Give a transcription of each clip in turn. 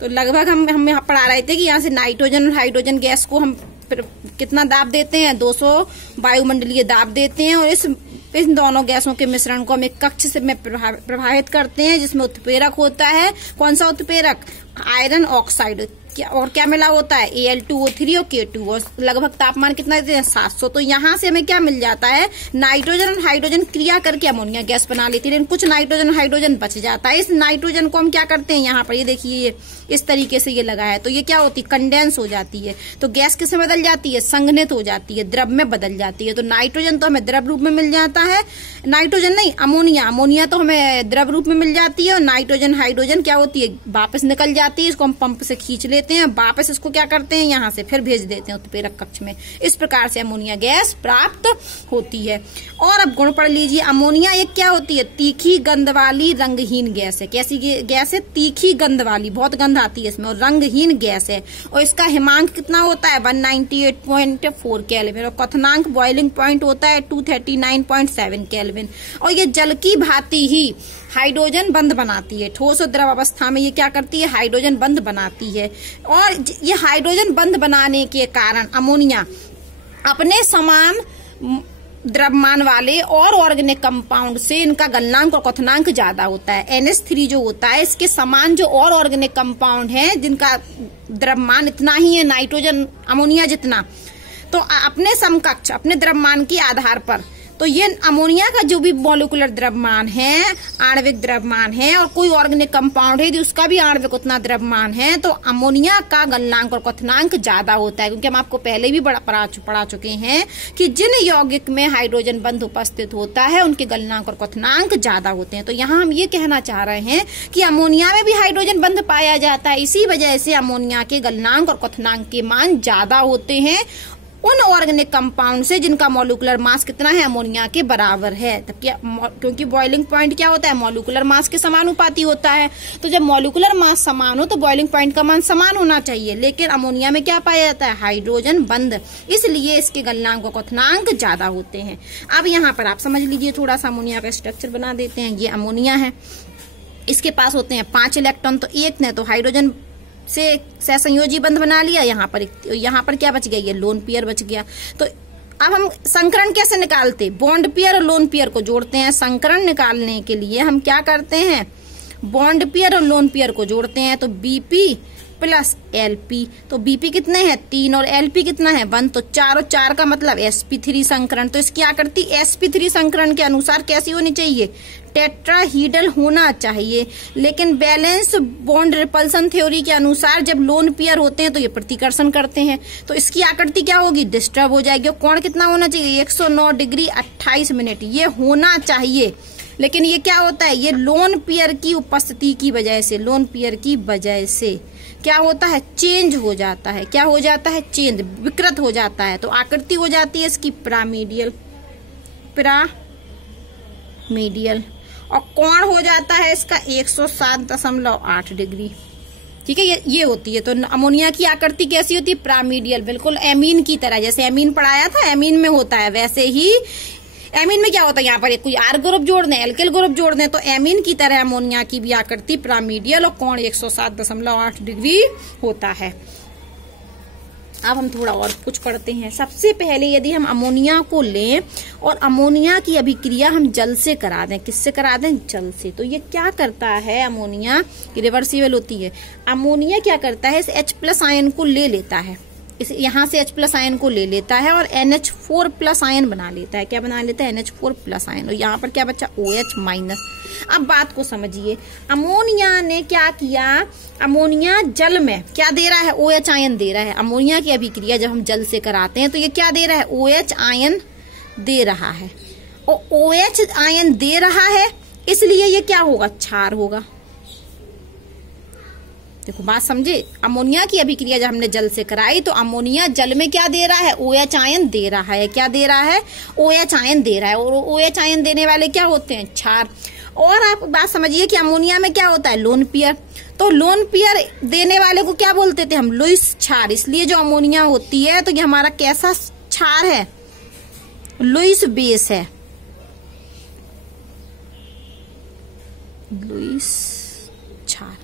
तो लगभग हम यहाँ पढ़ा रहे थे कि यहाँ से नाइट्रोजन और हाइड्रोजन गैस को हम कितना दाब देते हैं, 200 वायुमंडलीय दाब देते हैं, और इन दोनों गैसों के मिश्रण को हम एक कक्ष में प्रभावित करते हैं, जिसमें उत्प्रेरक होता है। कौन सा उत्प्रेरक? Iron oxide. और क्या मिला होता है? Al2O3 और K2, और लगभग तापमान कितना देते हैं? 700। तो यहाँ से हमें क्या मिल जाता है? नाइट्रोजन और हाइड्रोजन क्रिया करके अमोनिया गैस बना लेती है, लेकिन कुछ नाइट्रोजन और हाइड्रोजन बच जाता है। इस नाइट्रोजन को हम क्या करते हैं, यहाँ पर ये देखिए, ये इस तरीके से ये लगा है, तो ये क्या होती है? कंडेंस हो जाती है। तो गैस किसमें बदल जाती है? संघनित हो जाती है, द्रव में बदल जाती है। तो नाइट्रोजन तो हमें द्रव रूप में मिल जाता है, नाइट्रोजन नहीं, अमोनिया तो हमें द्रव रूप में मिल जाती है, और नाइट्रोजन हाइड्रोजन क्या होती है? वापस निकल जाती है। इसको हम पंप से खींच लेते हैं, वापस इसको क्या करते हैं? यहाँ से फिर भेज देते हैं उत्प्रेरक कक्ष में। इस प्रकार से अमोनिया गैस प्राप्त होती है। और अब गुण पढ़ लीजिए। अमोनिया एक क्या होती है? तीखी गंध वाली रंगहीन गैस है। कैसी गैस है? तीखी गंध वाली, बहुत गंध आती है इसमें, और रंगहीन गैस है। और इसका हिमांक कितना होता है? 198.4 केल्विन, और क्वथनांक बॉइलिंग पॉइंट होता है 239.7 केल्विन। और ये जल की भांति ही हाइड्रोजन बंध बनाती है। ठोस और द्रव अवस्था में ये क्या करती है? हाइड्रोजन बंध बनाती है। और ये हाइड्रोजन बंध बनाने के कारण अमोनिया अपने समान द्रव्यमान वाले और ऑर्गेनिक कंपाउंड से इनका गलनांक और क्वथनांक ज्यादा होता है। NH3 जो होता है, इसके समान जो और ऑर्गेनिक कंपाउंड है जिनका द्रव्यमान इतना ही है नाइट्रोजन अमोनिया जितना, तो अपने समकक्ष अपने द्रव्यमान के आधार पर, तो ये अमोनिया का जो भी मॉलिक्यूलर द्रव्यमान है, आणविक द्रव्यमान है, और कोई ऑर्गेनिक कंपाउंड है जो उसका भी आणविक उतना द्रव्यमान है, तो अमोनिया का गलनांक और क्वथनांक ज्यादा होता है। क्योंकि हम आपको पहले भी पढ़ा चुके हैं कि जिन यौगिक में हाइड्रोजन बंध उपस्थित होता है उनके गलनांक और क्वथनांक ज्यादा होते हैं। तो यहाँ हम ये कहना चाह रहे हैं कि अमोनिया में भी हाइड्रोजन बंध पाया जाता है, इसी वजह से अमोनिया के गलनांक और क्वथनांक के मान ज्यादा होते हैं उन ऑर्गेनिक कंपाउंड से जिनका मॉलिक्यूलर मास कितना है? अमोनिया के बराबर है। तब क्या? क्योंकि बॉइलिंग पॉइंट क्या होता है? मॉलिक्यूलर मास के समानुपाती होता है। तो जब मॉलिक्यूलर मास समान हो तो बॉइलिंग पॉइंट का मान समान होना चाहिए, लेकिन अमोनिया में क्या पाया जाता है? हाइड्रोजन बंध, इसलिए इसके गलनांक और क्वथनांक ज्यादा होते हैं। अब यहाँ पर आप समझ लीजिए, थोड़ा सा अमोनिया का स्ट्रक्चर बना देते हैं। ये अमोनिया है, इसके पास होते हैं 5 इलेक्ट्रॉन, तो एक ने तो हाइड्रोजन से सहसंयोजी बंध बना लिया, यहाँ पर क्या बच गया? ये लोन पेयर बच गया। तो अब हम संकरण कैसे निकालते? बॉन्ड पेयर और लोन पेयर को जोड़ते हैं। संकरण निकालने के लिए हम क्या करते हैं? बॉन्ड पेयर और लोन पेयर को जोड़ते हैं। तो Bp प्लस Lp, तो Bp कितने हैं? 3, और Lp कितना है? 1, तो 4 और 4 का मतलब sp3 संकरण। तो इसकी आकृति sp3 संकरण के अनुसार कैसी होनी चाहिए? टेट्राहीड्रल होना चाहिए। लेकिन बैलेंस बॉन्ड रिपल्सन थ्योरी के अनुसार जब लोन पेयर होते हैं तो ये प्रतिकर्षण करते हैं, तो इसकी आकृति क्या होगी? डिस्टर्ब हो जाएगी। कोण कितना होना चाहिए? 109 डिग्री 28 मिनट ये होना चाहिए। लेकिन ये क्या होता है? ये लोन पेयर की उपस्थिति की वजह से, लोन पेयर की वजह से क्या होता है? चेंज हो जाता है। क्या हो जाता है? चेंज, विकृत हो जाता है। तो आकृति हो जाती है इसकी पिरामिडियल, और कोण हो जाता है इसका 107.8 डिग्री। ठीक है, ये होती है। तो अमोनिया की आकृति कैसी होती है? पिरामिडियल, बिल्कुल एमीन की तरह। जैसे एमीन पढ़ाया था, एमीन में होता है, वैसे ही एमीन में क्या होता है? यहाँ पर कोई आर ग्रुप जोड़ दें, एल्किल ग्रुप जोड़ दें, तो एमीन की तरह अमोनिया की भी आकृति पिरामिडियल और कोण 107.8 डिग्री होता है। अब हम थोड़ा और कुछ पढ़ते हैं। सबसे पहले यदि हम अमोनिया को लें और अमोनिया की अभिक्रिया हम जल से करा दें, किससे करा दें? जल से। तो ये क्या करता है? अमोनिया रिवर्सिबल होती है। अमोनिया क्या करता है? इस H+ आयन को ले लेता है, इस यहाँ से H+ आयन को ले लेता है और NH4+ आयन बना लेता है। क्या बना लेता है? NH4+ ion. और यहाँ पर क्या बचा? OH-। अब बात को समझिए, अमोनिया ने क्या किया? अमोनिया जल में क्या दे रहा है? OH आयन दे रहा है। अमोनिया की अभिक्रिया जब हम जल से कराते हैं तो ये क्या दे रहा है? OH आयन दे रहा है। और OH आयन दे रहा है, इसलिए ये क्या होगा? क्षार होगा। देखो बात समझे, अमोनिया की अभिक्रिया जब हमने जल से कराई तो अमोनिया जल में क्या दे रहा है? OH आयन दे रहा है। क्या दे रहा है? OH आयन दे रहा है। और OH आयन देने वाले क्या होते हैं? क्षार। और आप बात समझिए कि अमोनिया में क्या होता है? Lone pair. तो लोन पेयर देने वाले को क्या बोलते थे हम? लुईस क्षार। इसलिए जो अमोनिया होती है तो ये हमारा कैसा क्षार है? लुईस बेस है, लुईस क्षार।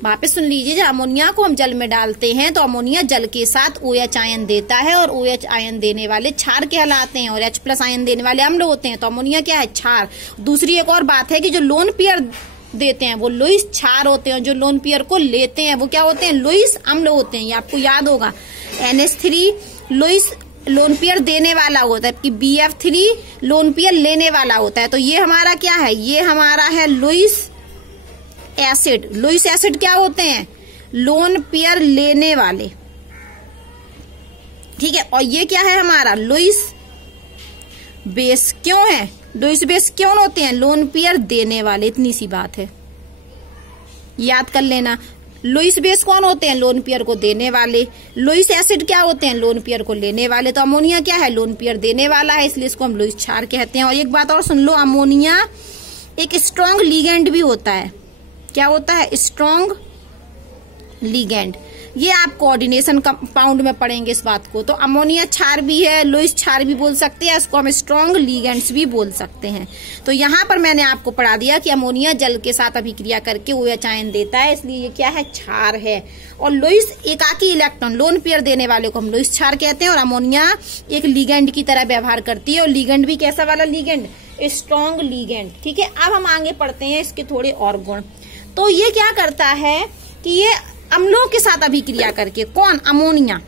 वापस सुन लीजिए, जब अमोनिया को हम जल में डालते हैं तो अमोनिया जल के साथ OH आयन देता है और OH आयन देने वाले क्षार कहलाते हैं और H+ आयन देने वाले अम्ल होते हैं। तो अमोनिया क्या है? क्षार। दूसरी एक और बात है कि जो लोन पेयर देते हैं वो लुईस क्षार होते हैं, जो लोन पेयर को लेते हैं वो क्या होते हैं? लुईस अम्ल होते हैं। ये आपको याद होगा। NH3 लुईस लोन पेयर देने वाला होता है, कि BF3 लोन पेयर लेने वाला होता है। तो ये हमारा क्या है? ये हमारा है लुईस एसिड। लुईस एसिड क्या होते हैं? लोन पेयर लेने वाले, ठीक है। और ये क्या है हमारा? Lewis base. क्यों है लुईस बेस? क्यों होते हैं? लोन पेयर देने वाले। इतनी सी बात है, याद कर लेना। लुईस बेस कौन होते हैं? लोन पेयर को देने वाले। लुईस एसिड क्या होते हैं? लोन पेयर को लेने वाले। तो अमोनिया क्या है? लोन पेयर देने वाला है, इसलिए इसको हम लुईस क्षार कहते हैं। और एक बात और सुन लो, अमोनिया एक स्ट्रॉन्ग लिगेंड भी होता है। क्या होता है? Strong ligand. ये आप कोऑर्डिनेशन कंपाउंड में पढ़ेंगे इस बात को। तो अमोनिया क्षार भी है, लुईस क्षार भी बोल सकते हैं, इसको हम स्ट्रॉन्ग लिगेंड्स भी बोल सकते हैं। तो यहाँ पर मैंने आपको पढ़ा दिया कि अमोनिया जल के साथ अभिक्रिया करके OH आयन देता है, इसलिए ये क्या है? क्षार है। और लुईस एकाकी इलेक्ट्रॉन लोन पेयर देने वाले को हम लुईस क्षार कहते हैं। और अमोनिया एक लिगेंड की तरह व्यवहार करती है, और लिगेंड भी कैसा वाला लिगेंड? स्ट्रॉन्ग लिगेंड, ठीक है। अब हम आगे पढ़ते हैं इसके थोड़े और गुण। तो ये क्या करता है कि ये अम्लों के साथ अभिक्रिया करके, कौन? अमोनिया।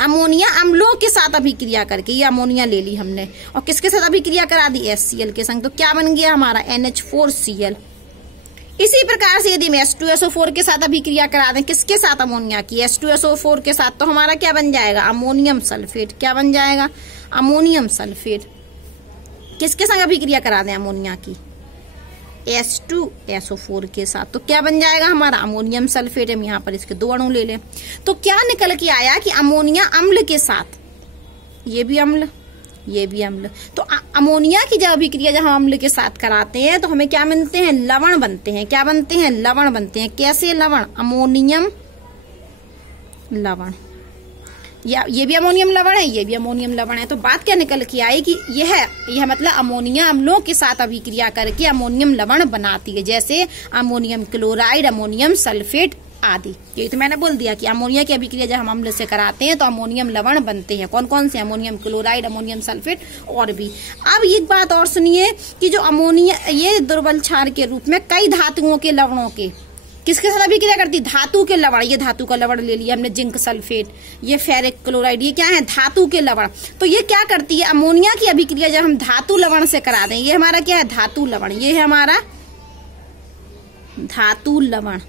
अमोनिया अम्लों के साथ अभिक्रिया करके, ये अमोनिया ले ली हमने और किसके साथ अभिक्रिया करा दी? HCl के संग। तो क्या बन गया हमारा? NH4Cl। इसी प्रकार से यदि हम H2SO4 के साथ अभिक्रिया करा दें, किसके साथ? अमोनिया की। H2SO4 के साथ, तो हमारा क्या बन जाएगा? Ammonium sulphate. क्या बन जाएगा? Ammonium sulphate. किसके संग अभिक्रिया करा दें? अमोनिया की H2SO4 के साथ, तो क्या बन जाएगा हमारा? Ammonium sulphate. हम यहाँ पर इसके 2 अणु ले लें, तो क्या निकल के आया कि अमोनिया अम्ल के साथ, ये भी अम्ल, ये भी अम्ल। तो अमोनिया की जब अभिक्रिया जब हम अम्ल के साथ कराते हैं तो हमें क्या बनते हैं? लवण बनते हैं। क्या बनते हैं? लवण बनते हैं। कैसे लवण? अमोनियम लवण। या ये भी अमोनियम लवण है, ये भी अमोनियम लवण है। तो बात क्या निकल के आई कि यह मतलब अमोनिया अम्लों के साथ अभिक्रिया करके अमोनियम लवण बनाती है, जैसे अमोनियम क्लोराइड, अमोनियम सल्फेट आदि। ये तो मैंने बोल दिया कि अमोनिया की अभिक्रिया जब हम अम्ल से कराते हैं तो अमोनियम लवण बनते हैं। कौन कौन से? अमोनियम क्लोराइड, अमोनियम सल्फेट और भी। अब एक बात और सुनिए कि जो अमोनिया ये दुर्बल क्षार के रूप में कई धातुओं के लवणों के किसके साथ अभिक्रिया करती? धातु के लवण। ये धातु का लवण ले लिया हमने, जिंक सल्फेट, ये फेरिक क्लोराइड, ये क्या है? धातु के लवण। तो ये क्या करती है? अमोनिया की अभिक्रिया जब हम धातु लवण से करा दें, ये हमारा क्या है? धातु लवण। ये है हमारा धातु लवण।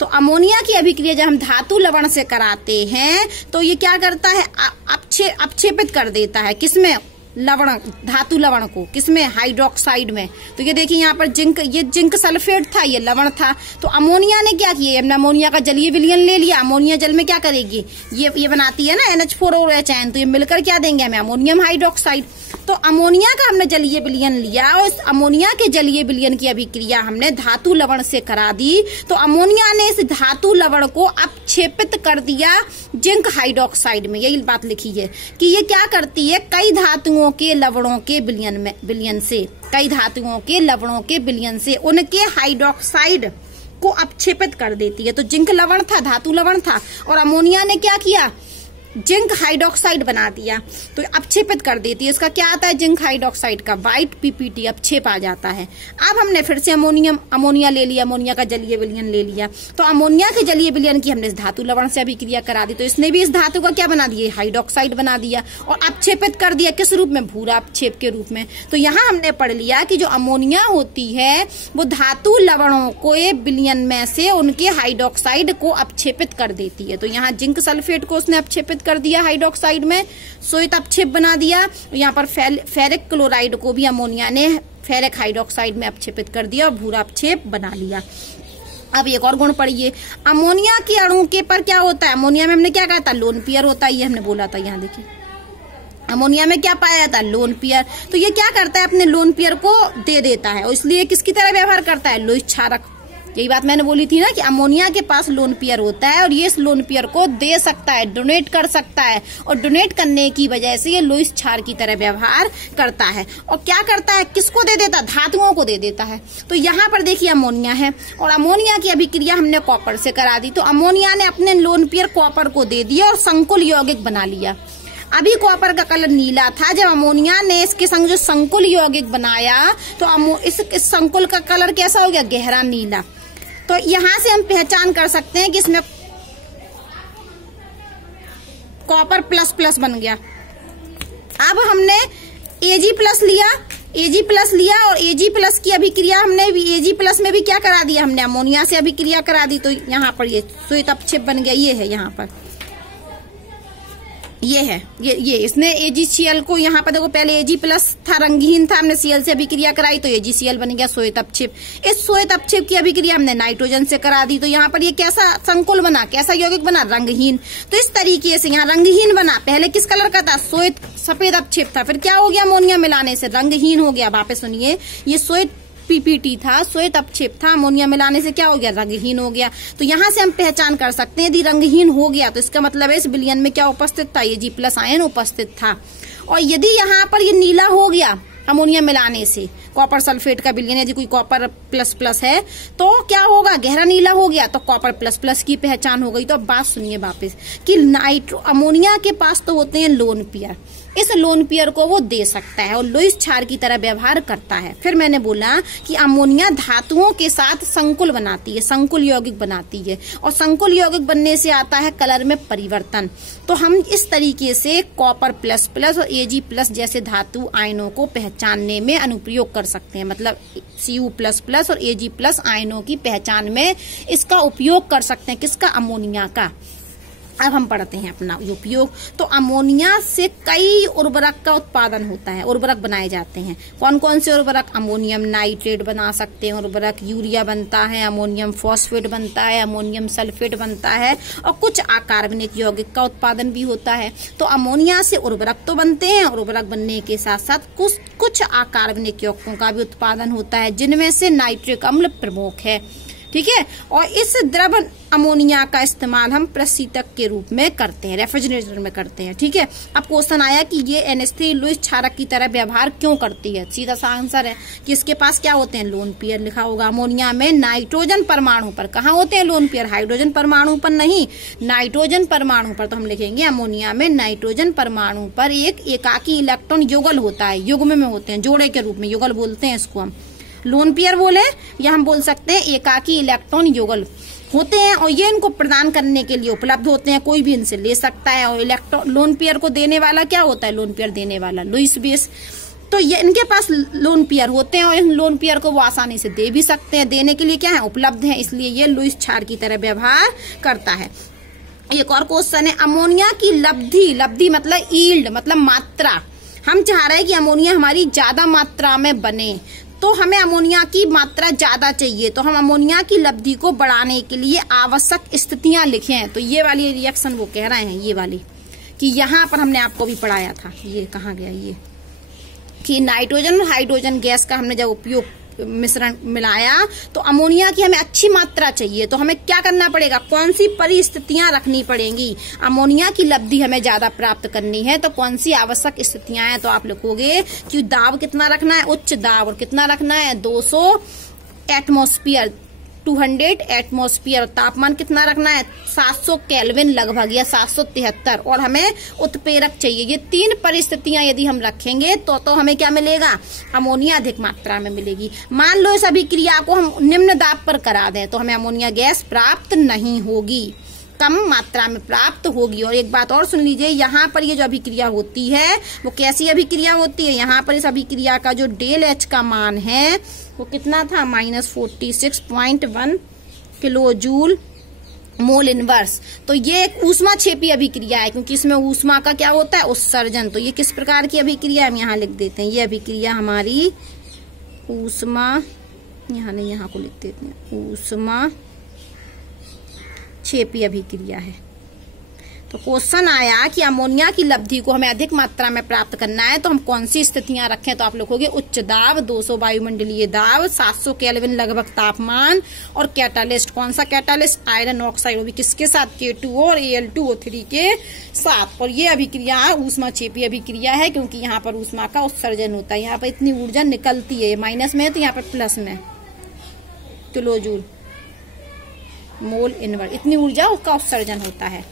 तो अमोनिया की अभिक्रिया जब हम धातु लवण से कराते हैं तो ये क्या करता है? अपक्षेपित कर देता है। किसमें? लवण, धातु लवण को। किसमें? हाइड्रोक्साइड में। तो ये देखिए यहाँ पर जिंक, ये जिंक सल्फेट था, ये लवण था। तो अमोनिया ने क्या किया? हमने अमोनिया का जलीय विलयन ले लिया। अमोनिया जल में क्या करेगी? ये बनाती है ना NH4 और OH आयन, तो ये मिलकर क्या देंगे हमें? Ammonium hydroxide. तो अमोनिया का हमने जलीय विलयन लिया और इस अमोनिया के जलीय विलयन की अभिक्रिया हमने धातु लवण से करा दी। तो अमोनिया ने इस धातु लवण को अपक्षेपित कर दिया जिंक हाइड्रोक्साइड में। यही बात लिखी है कि ये क्या करती है? कई धातुओं के लवणों के विलयन से, कई धातुओं के लवणों के विलयन से उनके हाइड्रोक्साइड को अपक्षेपित कर देती है। तो जिंक लवण था, धातु लवण था, और अमोनिया ने क्या किया? जिंक हाइड्रोक्साइड बना दिया, तो अपक्षेपित कर देती है। इसका क्या आता है? जिंक हाइड्रोक्साइड का व्हाइट PPT अपक्षेप आ जाता है। अब हमने फिर से अमोनिया ले लिया, अमोनिया का जलीय विलयन ले लिया। तो अमोनिया के जलीय विलयन की हमने इस धातु लवण से अभिक्रिया करा दी, तो इसने भी इस धातु का क्या बना दिया? हाइड्रोक्साइड बना दिया और अपक्षेपित कर दिया। किस रूप में? भूरा अपक्षेप के रूप में। तो यहाँ हमने पढ़ लिया कि जो अमोनिया होती है वो धातु लवणों को विलयन में से उनके हाइड्रोक्साइड को अपक्षेपित कर देती है। तो यहाँ जिंक सल्फेट को उसने अपक्षेपित कर दिया हाइड्रोक्साइड में, श्वेत अपक्षेप बना दिया। यहाँ पर फेरिक क्लोराइड को भी अमोनिया ने फेरिक हाइड्रोक्साइड में अपक्षेपित कर दिया और भूरा अपक्षेप बना लिया। अब एक और गुण पढ़िए, अमोनिया के अणु के पर क्या होता है? अमोनिया में हमने क्या कहा था? लोन पेयर होता है, ये हमने बोला था। यहाँ देखिए अमोनिया में क्या पाया जाता है? Lone pair. तो ये क्या करता है? अपने लोन पेयर को दे देता है और इसलिए किसकी तरह व्यवहार करता है? लुईस क्षारक। यही बात मैंने बोली थी ना कि अमोनिया के पास लोन पेयर होता है और ये इस लोन पेयर को दे सकता है, डोनेट कर सकता है, और डोनेट करने की वजह से ये लुईस क्षार की तरह व्यवहार करता है। और क्या करता है, किसको दे देता है, धातुओं को दे देता है। तो यहाँ पर देखिए अमोनिया है और अमोनिया की अभिक्रिया हमने कॉपर से करा दी, तो अमोनिया ने अपने लोन पेयर कॉपर को दे दिया और संकुल यौगिक बना लिया। अभी कॉपर का कलर नीला था, जब अमोनिया ने इसके संग जो संकुल यौगिक बनाया तो इस संकुल का कलर कैसा हो गया, गहरा नीला। तो यहां से हम पहचान कर सकते हैं कि इसमें कॉपर प्लस प्लस बन गया। अब हमने Ag+ लिया, Ag+ लिया और Ag+ की अभिक्रिया हमने Ag+ में भी क्या करा दिया, हमने अमोनिया से अभिक्रिया करा दी। तो यहाँ पर ये श्वेत अपक्षेप बन गया, ये है यहाँ पर, ये है ये इसने AgCl को यहाँ पर देखो, पहले Ag+ था, रंगहीन था, हमने Cl से अभिक्रिया कराई तो AgCl बन गया श्वेत अपक्षेप। इस श्वेत अपक्षेप की अभिक्रिया हमने नाइट्रोजन से करा दी, तो यहाँ पर ये कैसा संकुल बना, कैसा यौगिक बना, रंगहीन। तो इस तरीके से यहाँ रंगहीन बना, पहले किस कलर का था, श्वेत सफेद अपक्षेप था, फिर क्या हो गया, अमोनिया मिलाने से रंगहीन हो गया। वापस सुनिए, ये श्वेत PPT था, श्वेत अपक्षेप था, अमोनिया मिलाने से क्या हो गया, रंगहीन हो गया। तो यहाँ से हम पहचान कर सकते हैं यदि रंगहीन हो गया तो इसका मतलब है इस विलयन में क्या उपस्थित था, Ag+ आयन उपस्थित था। और यदि यहाँ पर ये नीला हो गया अमोनिया मिलाने से, कॉपर सल्फेट का विलयन, यदि कोई कॉपर प्लस है तो क्या होगा, गहरा नीला हो गया तो कॉपर प्लस की पहचान हो गई। तो अब बात सुनिए वापस कि अमोनिया के पास तो होते हैं लोन पेयर, इस लोन पेयर को वो दे सकता है और लुईस क्षार की तरह व्यवहार करता है। फिर मैंने बोला कि अमोनिया धातुओं के साथ संकुल बनाती है, संकुल यौगिक बनाती है, और संकुल यौगिक बनने से आता है कलर में परिवर्तन। तो हम इस तरीके से कॉपर प्लस और Ag+ जैसे धातु आयनों को पहचानने में अनुप्रयोग कर सकते हैं, मतलब Cu++ और Ag+ आयनों की पहचान में इसका उपयोग कर सकते हैं, किसका, अमोनिया का। अब हम पढ़ते हैं अपना उपयोग। तो अमोनिया से कई उर्वरक का उत्पादन होता है, उर्वरक बनाए जाते हैं। कौन कौन से उर्वरक, अमोनियम नाइट्रेट बना सकते हैं उर्वरक, यूरिया बनता है, अमोनियम फॉस्फेट बनता है, अमोनियम सल्फेट बनता है, और कुछ अकार्बनिक यौगिक का उत्पादन भी होता है। तो अमोनिया से उर्वरक तो बनते हैं, उर्वरक बनने के साथ साथ कुछ अकार्बनिक यौगिकों का भी उत्पादन होता है, जिनमें से नाइट्रिक अम्ल प्रमुख है। ठीक है, और इस द्रव अमोनिया का इस्तेमाल हम प्रशीतक के रूप में करते हैं, रेफ्रिजरेटर में करते हैं। ठीक है, अब क्वेश्चन आया कि ये NH3 लुईस क्षारक की तरह व्यवहार क्यों करती है। सीधा सा आंसर है कि इसके पास क्या होते हैं, लोन पेयर लिखा होगा। अमोनिया में नाइट्रोजन परमाणु पर, कहाँ होते हैं लोन पेयर, हाइड्रोजन परमाणु पर नहीं, नाइट्रोजन परमाणु पर। तो हम लिखेंगे अमोनिया में नाइट्रोजन परमाणु पर एक एकाकी इलेक्ट्रॉन युगल होता है, युग्म में होते हैं, जोड़े के रूप में, युगल बोलते हैं इसको हम, लोन पेयर बोले या हम बोल सकते हैं एकाकी इलेक्ट्रॉन युगल होते हैं, और ये इनको प्रदान करने के लिए उपलब्ध होते हैं, कोई भी इनसे ले सकता है। और लोन पेयर को देने वाला क्या होता है, लोन पेयर देने वाला लुईस बेस। तो ये इनके पास लोन पेयर होते हैं और इन लोन पेयर को वो आसानी से दे भी सकते हैं, देने के लिए क्या है, उपलब्ध है, इसलिए ये लुईस क्षार की तरह व्यवहार करता है। एक और क्वेश्चन है, अमोनिया की लब्धि मतलब ईल्ड मतलब मात्रा। हम चाह रहे हैं कि अमोनिया हमारी ज्यादा मात्रा में बने, तो हमें अमोनिया की मात्रा ज्यादा चाहिए, तो हम अमोनिया की लब्धि को बढ़ाने के लिए आवश्यक स्थितियां लिखे हैं। तो ये वाली रिएक्शन वो कह रहे हैं, ये वाली, कि यहाँ पर हमने आपको भी पढ़ाया था, ये कहाँ गया, ये कि नाइट्रोजन और हाइड्रोजन गैस का हमने जब उपयोग मिश्रण मिलाया तो अमोनिया की हमें अच्छी मात्रा चाहिए, तो हमें क्या करना पड़ेगा, कौन सी परिस्थितियां रखनी पड़ेंगी, अमोनिया की लब्धि हमें ज्यादा प्राप्त करनी है तो कौन सी आवश्यक स्थितियां हैं। तो आप लिखोगे कि दाब कितना रखना है, उच्च दाब, और कितना रखना है, 200 एटमॉस्फेयर, 200 एटमॉस्फेयर। तापमान कितना रखना है, 700 केल्विन लगभग, या 773, और हमें उत्प्रेरक चाहिए। ये तीन परिस्थितियां यदि हम रखेंगे तो हमें क्या मिलेगा, अमोनिया अधिक मात्रा में मिलेगी। मान लो इस अभिक्रिया को हम निम्न दाब पर करा दें तो हमें अमोनिया गैस प्राप्त नहीं होगी, कम मात्रा में प्राप्त होगी। और एक बात और सुन लीजिए, यहाँ पर ये जो अभिक्रिया होती है वो कैसी अभिक्रिया होती है, यहाँ पर इस अभिक्रिया का जो डेल H का मान है वो कितना था, -46.1 किलो जूल मोल इनवर्स। तो ये एक ऊष्माक्षेपी अभिक्रिया है, क्योंकि इसमें ऊष्मा का क्या होता है, उत्सर्जन। तो ये किस प्रकार की अभिक्रिया, हम यहाँ लिख देते हैं, ये अभिक्रिया हमारी ऊष्मा, यहाँ नहीं, यहाँ को लिख देते हैं, ऊष्मा क्षेपी अभिक्रिया है। तो क्वेश्चन आया कि अमोनिया की लब्धि को हमें अधिक मात्रा में प्राप्त करना है तो हम कौन सी स्थितियां रखें। तो आप लिखोगे उच्च दाब, 200 वायुमंडलीय दाब, 700 केल्विन लगभग तापमान, और कैटालिस्ट। कौन सा कैटालिस्ट? Iron oxide. वो भी किसके साथ? K2O और Al2O3 के साथ। और ये अभिक्रिया ऊष्माक्षेपी अभिक्रिया है क्योंकि यहाँ पर ऊष्मा का उत्सर्जन होता है। यहाँ पर इतनी ऊर्जा निकलती है, माइनस में है तो यहाँ पर प्लस में, किलो जूल मोल इनवर्स, इतनी ऊर्जा उसका उत्सर्जन होता है।